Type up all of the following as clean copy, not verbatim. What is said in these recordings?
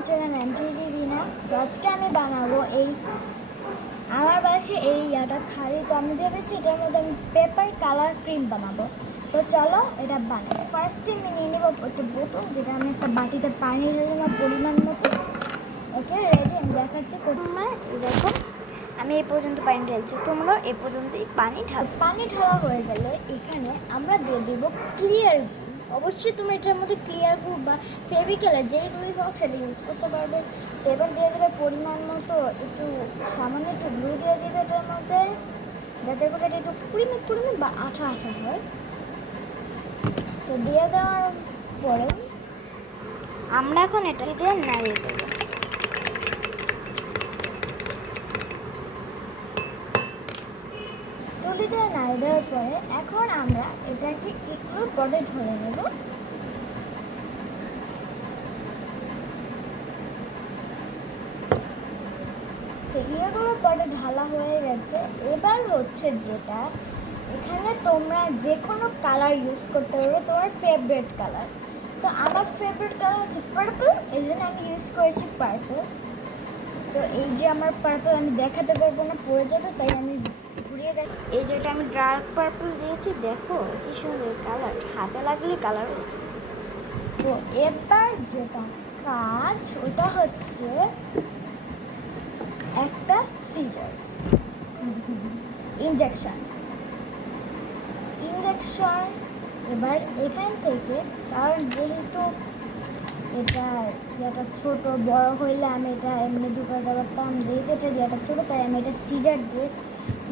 আমার channel MTD দিনা। তো আজকে আমি বানাবো আমার বাসায় এই ইয়াটা খালি, তো আমি ভেবেছি এটার মধ্যে আমি পেপার কালার ক্রিম বানাবো। তো চলো এটা বানাই। ফার্স্টে আমি নিয়ে নেবো একটা বোতল, যেটা আমি একটা বাটিতে পানি ঢেলে নেব পরিমাণ মতো। ওকে রেডি, আমি দেখাচ্ছি তোমার। এরকম আমি এই পর্যন্ত পানি ঢেলছি, তোমরা এই পর্যন্তই পানি ঢালা হয়ে গেলে এখানে আমরা দিয়ে দেবো ক্লিয়ার গ্লু। অবশ্যই তুমি এটার মধ্যে ক্লিয়ার গ্লু বা ফেভিক্যালের যেইগুলোই হোক সেটা ইউজ করতে পারবে। তো এবার দিয়ে দেবে পরিমাণ মতো একটু সামান্য একটু গ্লু দিয়ে দেবে এটার মধ্যে, যাতে করে এটা একটু কুড়িমি বা আঠা আঠা হয়। তো দিয়ে দেওয়ার পরে আমরা এখন এটা দিয়ে নাড়িয়ে দেবো। তুলি দিয়ে নাড়িয়ে দেওয়ার পরে এখন আমরা এটাকে ইগনোর পটে ঢেলে নেব। তো ইগনোর পটে ঢালা হয়ে গেছে। এবার হচ্ছে যেটা, এখানে তোমরা যে কোনো কালার ইউজ করতে পারবে, তোমার ফেভারিট কালার। তো আমার ফেভারিট কালার হচ্ছে পার্পল, এই জন্য আমি ইউজ করেছি পার্পল। তো এই যে আমার পার্পল আমি দেখাতে পারবো না, পড়ে যাবে, তাই আমি ঘুরিয়ে দেখ। এই যেটা আমি ডার্ক পার্পল দিয়েছি, দেখো কি সুন্দর কালার, হাতে লাগলে কালার হয়ে যাবে। তো এবার যেটা কাজ ওটা হচ্ছে একটা সিজার ইঞ্জেকশন। এবার এখান থেকে, কারণ যেহেতু এটা ছোট, বড় হইলে আমি এটা এমনি ঢুকাতে পারতাম, যেহেতু এটা ছোটো তাই আমি এটা সিজার দিয়ে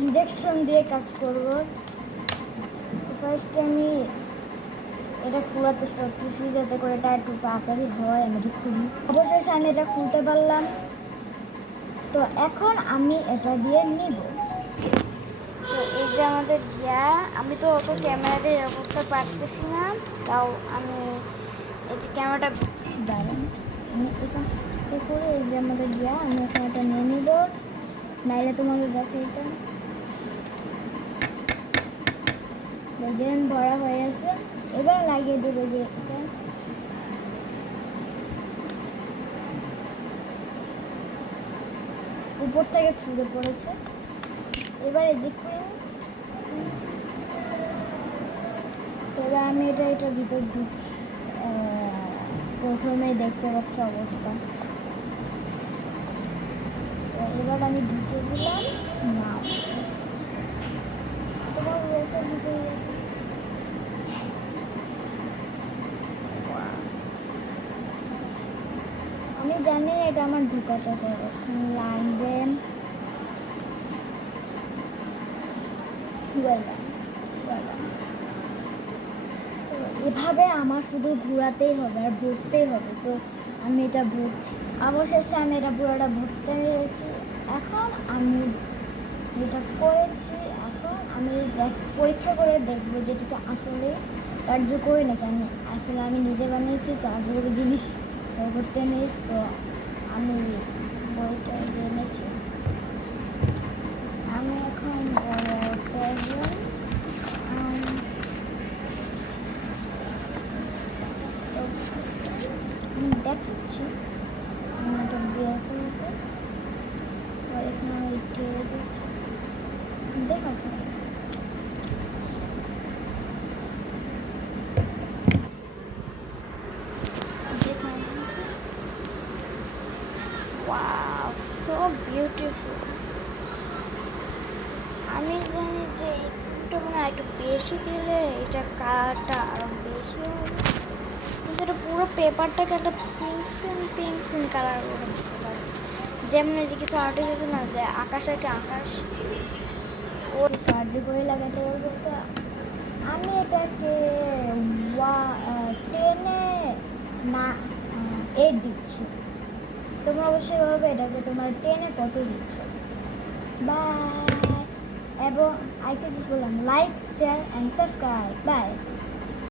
ইঞ্জেকশন দিয়ে কাজ করব। ফার্স্ট আমি এটা খোলার চেষ্টা করতেছি যাতে করে এটা একটু তাড়াতাড়ি হয়, আমি এটা খুলি। অবশেষে আমি এটা খুলতে পারলাম। তো এখন আমি এটা দিয়ে নিব। তো এই যে আমাদের আমি তো অত ক্যামেরা দিয়ে করতে পারতেছি না, তাও আমি এই যে ক্যামেরাটা দাঁড়ান, আমি এখান করে এই যে আমাদের আমি এখন এটা নিয়ে নিব, নাইলে তোমাদের দেখাইতাম। যেন ভরা হয়ে আছে, এবার লাগিয়ে দেবে যে এটা। উপর থেকে ছুঁড়ে পড়েছে। এবার এই যে তো এবার আমি এটার ভিতর প্রথমেই দেখতে পাচ্ছি অবস্থা। তো এবার আমি ঢুকে দিলাম না, তোমার আমি জানি এটা আমার ঢুকাতে লাগবে। তো এভাবে আমার শুধু ঘোরাতেই হবে আর ভরতেই হবে। তো আমি এটা ভরছি, অবশেষে আমি এটা পুরোটা ভরতে পেরেছি। এখন আমি যেটা করেছি, এখন আমি পরীক্ষা করে দেখবো যে এটা আসলে কার্যকরী নাকি। আমি নিজে বানিয়েছি, তো আসলে জিনিস করতে নেই। তো আমি বইটা যে এনেছি, আমি এখন আমি দেখাচ্ছি। আমি এটা বের করবো, এখানে আমি টেনে দিচ্ছি, দেখাচ্ছি। Wow, so beautiful. আমি জানি যে একটু মানে একটু বেশি দিলে এটা কালারটা আরো বেশি হবে, কিন্তু এটা পুরো পেপারটাকে একটা পিঙ্ক কালার করে দিতে পারে। যেমন যে কিছু আর্টিস্ট আছে না, যে আকাশ ও কার্যকরী লাগাতে পারবে। তো আমি এটাকে টেনে না 8 দিচ্ছি। তোমরা অবশ্যই ভাবে এটাকে তোমার টেনে কত দিচ্ছ। বাই, এবং আইকে বললাম like, share and subscribe. By.